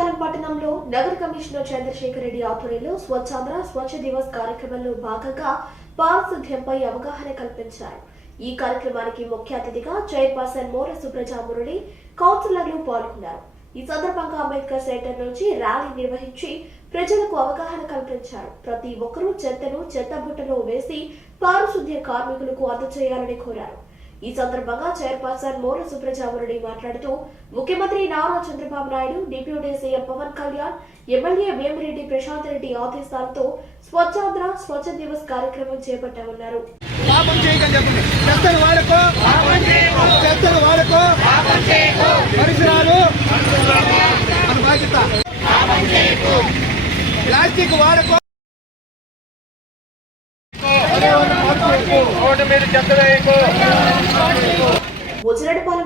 బుచ్చిరెడ్డిపాలెం పట్టణంలో నగర కమిషనర్ చంద్రశేఖర్ రెడ్డి ఆధ్వర్యంలో స్వచ్ఛాంధ్ర స్వచ్ఛ దివస్ కార్యక్రమంలో భాగంగా పారిశుద్ధ్యంపై అవగాహన కల్పించారు. ఈ కార్యక్రమానికి ముఖ్య అతిథిగా చైర్పర్సన్ మోర సుబ్రజామురుడి కౌన్సిలర్లు పాల్గొన్నారు. ఈ సందర్భంగా అంబేద్కర్ సెంటర్ నుంచి ర్యాలీ నిర్వహించి ప్రజలకు అవగాహన కల్పించారు. ప్రతి ఒక్కరూ చెత్తను చెత్త బుట్టలో వేసి పారిశుద్ధ్య కార్మికులకు అందజేయాలని కోరారు. ఈ సందర్భంగా చైర్పర్సన్ మోర సుబ్రజామురెడ్డి మాట్లాడుతూ ముఖ్యమంత్రి Nara Chandrababu Naidu deputy CM Pawan Kalyan MLA Vemireddy Prashant Reddy ఆదేశాలతో స్వచ్ఛాంధ్ర స్వచ్ఛ దివస్ కార్యక్రమం చేపట్టామన్నారు. పాపం చేయకని చెప్పండి చెత్తను వాడుకో చెత్తను వాడుకో పరిసరాలు మన బాధ్యత ప్లాస్టిక్ వాడుకో రోడ్డు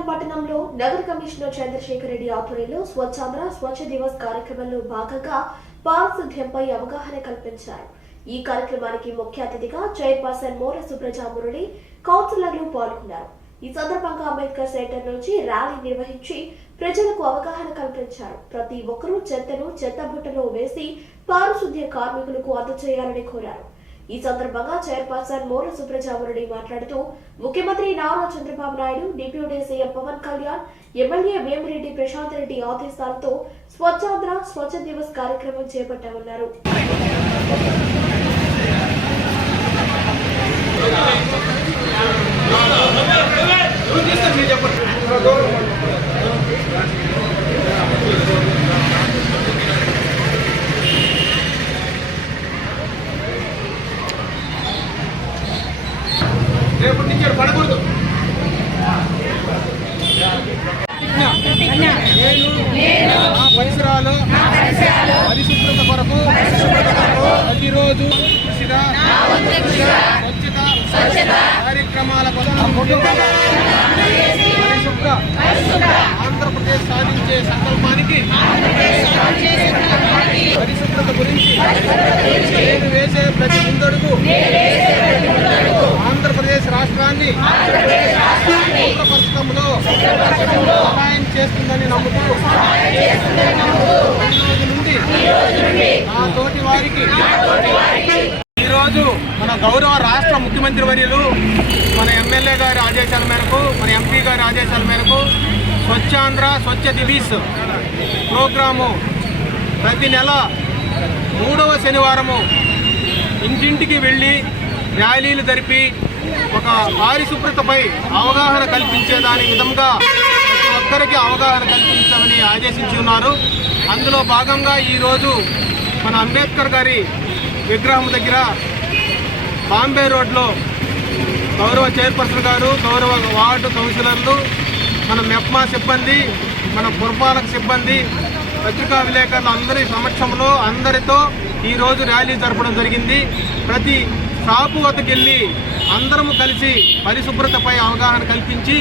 పట్టణంలో నగర కమిషనర్ చంద్రశేఖర్ రెడ్డి ఆధ్వర్యంలో స్వచ్ఛాంధ్ర స్వచ్ఛ దివస్ కార్యక్రమంలో భాగంగా పారిశుద్ధ్యంపై అవగాహన కల్పించారు. ఈ కార్యక్రమానికి ముఖ్య అతిథిగా చైర్పర్సన్ మోర సుబ్రజామురుడి కౌన్సిలర్లు పాల్గొన్నారు. ఈ సందర్భంగా అంబేద్కర్ సెంటర్ నుంచి ర్యాలీ నిర్వహించి ప్రజలకు అవగాహన కల్పించారు. ప్రతి ఒక్కరూ చెత్తను చెత్త బుట్టలో వేసి పారిశుద్ధ్య కార్మికులకు అందజేయాలని కోరారు. ఈ సందర్భంగా చైర్పర్సన్ మోర సుబ్రజామురెడ్డి మాట్లాడుతూ ముఖ్యమంత్రి Nara Chandrababu Naidu deputy CM Pawan Kalyan MLA Vemireddy Prashant Reddy ఆదేశాలతో స్వచ్ఛాంధ్ర స్వచ్ఛ దివస్ కార్యక్రమం చేపట్టామన్నారు. రేపటి నుంచి పడకూడదు. పరిసరాలు పరిశుభ్రత కొరకు ప్రతిరోజు కార్యక్రమాల కోసం పరిశుభ్ర ఆంధ్రప్రదేశ్ సాధించే సంకల్పానికి పరిశుభ్రత గురించి నేను వేసే ప్రతి ముందడుగు ఆంధ్రప్రదేశ్ రాష్ట్రాన్ని శుభ్రపరచడంలో సహాయం చేస్తుందని నమ్ముతూ ఈ రోజు నుండి నా తోటి వారికి ఈరోజు మన గౌరవ రాష్ట్ర ముఖ్యమంత్రి వర్యులు మన ఎమ్మెల్యే గారి ఆదేశాల మేరకు మన ఎంపీ గారి ఆదేశాల మేరకు స్వచ్ఛాంధ్ర స్వచ్ఛ దివీస్ ప్రోగ్రాము ప్రతి నెల మూడవ శనివారము ఇంటింటికి వెళ్ళి ర్యాలీలు జరిపి ఒక పారిశుభ్రతపై అవగాహన కల్పించే దాని విధంగా ప్రతి ఒక్కరికి అవగాహన కల్పించమని ఆదేశించి ఉన్నారు. అందులో భాగంగా ఈరోజు మన అంబేద్కర్ గారి విగ్రహం దగ్గర బాంబే రోడ్లో గౌరవ చైర్పర్సన్ గారు గౌరవ వార్డు కౌన్సిలర్లు మన మెప్మా సిబ్బంది మన పురపాలక సిబ్బంది పత్రికా విలేకరులు అందరి సమక్షంలో అందరితో ఈరోజు ర్యాలీ జరపడం జరిగింది. ప్రతి షాపు వద్దకెళ్ళి అందరము కలిసి పరిశుభ్రతపై అవగాహన కల్పించి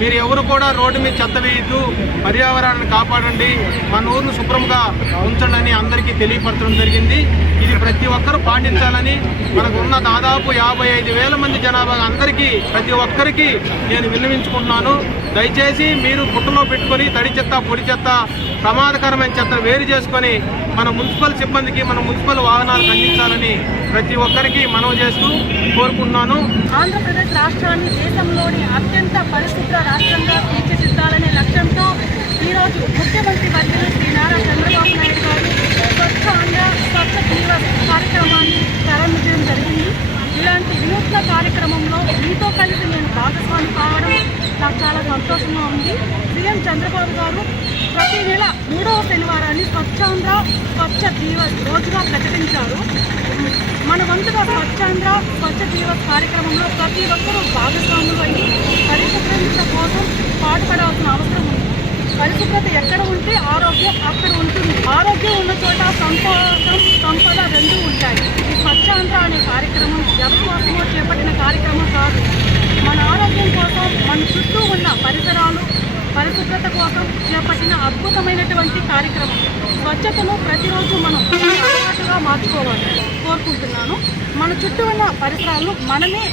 మీరు ఎవరు కూడా రోడ్డు మీద చెత్త వేయద్దు పర్యావరణాన్ని కాపాడండి మన ఊరిని శుభ్రంగా ఉంచండి అందరికీ తెలియపరచడం జరిగింది. ఇది ప్రతి ఒక్కరూ పాటించాలని మనకు ఉన్న దాదాపు యాభై ఐదు వేల మంది జనాభా అందరికీ ప్రతి ఒక్కరికి నేను విన్నవించుకుంటున్నాను. దయచేసి మీరు బుట్టలో పెట్టుకొని తడి చెత్త పొడి చెత్త ప్రమాదకరమైన చెత్త వేరు చేసుకొని మన మున్సిపల్ సిబ్బందికి మన మున్సిపల్ వాహనాలకు అందించాలని ప్రతి ఒక్కరికి మనవి చేస్తూ కోరుకుంటున్నాను. ఆంధ్రప్రదేశ్ రాష్ట్రాన్ని దేశంలోని అత్యంత పరిశుభ్ర రాష్ట్రంగా తీర్చిదిద్దాలనే లక్ష్యంతో ఈరోజు ముఖ్యమంత్రి వర్యులు శ్రీ నారా చంద్రబాబు నాయుడు గారు స్వచ్ఛ ఆంధ్ర స్వచ్ఛ దివస్ కార్యక్రమాన్ని ప్రారంభించడం జరిగింది. ఇలాంటి వినూత్న కార్యక్రమంలో సంతోషంగా ఉంది. సీఎం చంద్రబాబు గారు ప్రతి నెల మూడవ శనివారాన్ని స్వచ్ఛాంధ్ర స్వచ్ఛ దివస్ రోజుగా ప్రకటించారు. మన వంతుగా స్వచ్ఛాంధ్ర స్వచ్ఛ దివస్ కార్యక్రమంలో ప్రతి ఒక్కరూ భాగస్వాములు అయ్యి పరిశుభ్రత కోసం పాటుపడాల్సిన అవసరం ఉంది. పరిశుభ్రత ఎక్కడ ఉంటే ఆరోగ్యం అక్కడ ఉంటుంది. ఆరోగ్యం ఉన్న చోట సంతోషం సంపద రెండూ ఉంటాయి. ఈ స్వచ్ఛాంధ్ర అనే కార్యక్రమం ఎవరి కోసమో చేపట్టిన కార్యక్రమం కాదు మన ఆరోగ్యం కోసం మన చుట్టూ ఉన్న పరిసరాలు పరిశుభ్రత కోసం చేపట్టిన అద్భుతమైనటువంటి కార్యక్రమం. స్వచ్ఛతను ప్రతిరోజు మనం అలవాటుగా మార్చుకోవాలి కోరుకుంటున్నాను. మన చుట్టూ ఉన్న పరిసరాలను మనమే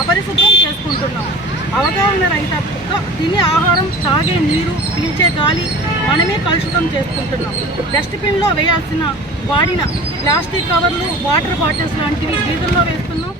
అపరిశుభ్రం చేసుకుంటున్నాం. అవగాహన రహిత తినే ఆహారం తాగే నీరు పీల్చే గాలి మనమే కలుషితం చేసుకుంటున్నాం. డస్ట్బిన్లో వేయాల్సిన వాడిన ప్లాస్టిక్ కవర్లు వాటర్ బాటిల్స్ లాంటివి వీధుల్లో వేస్తున్నాం.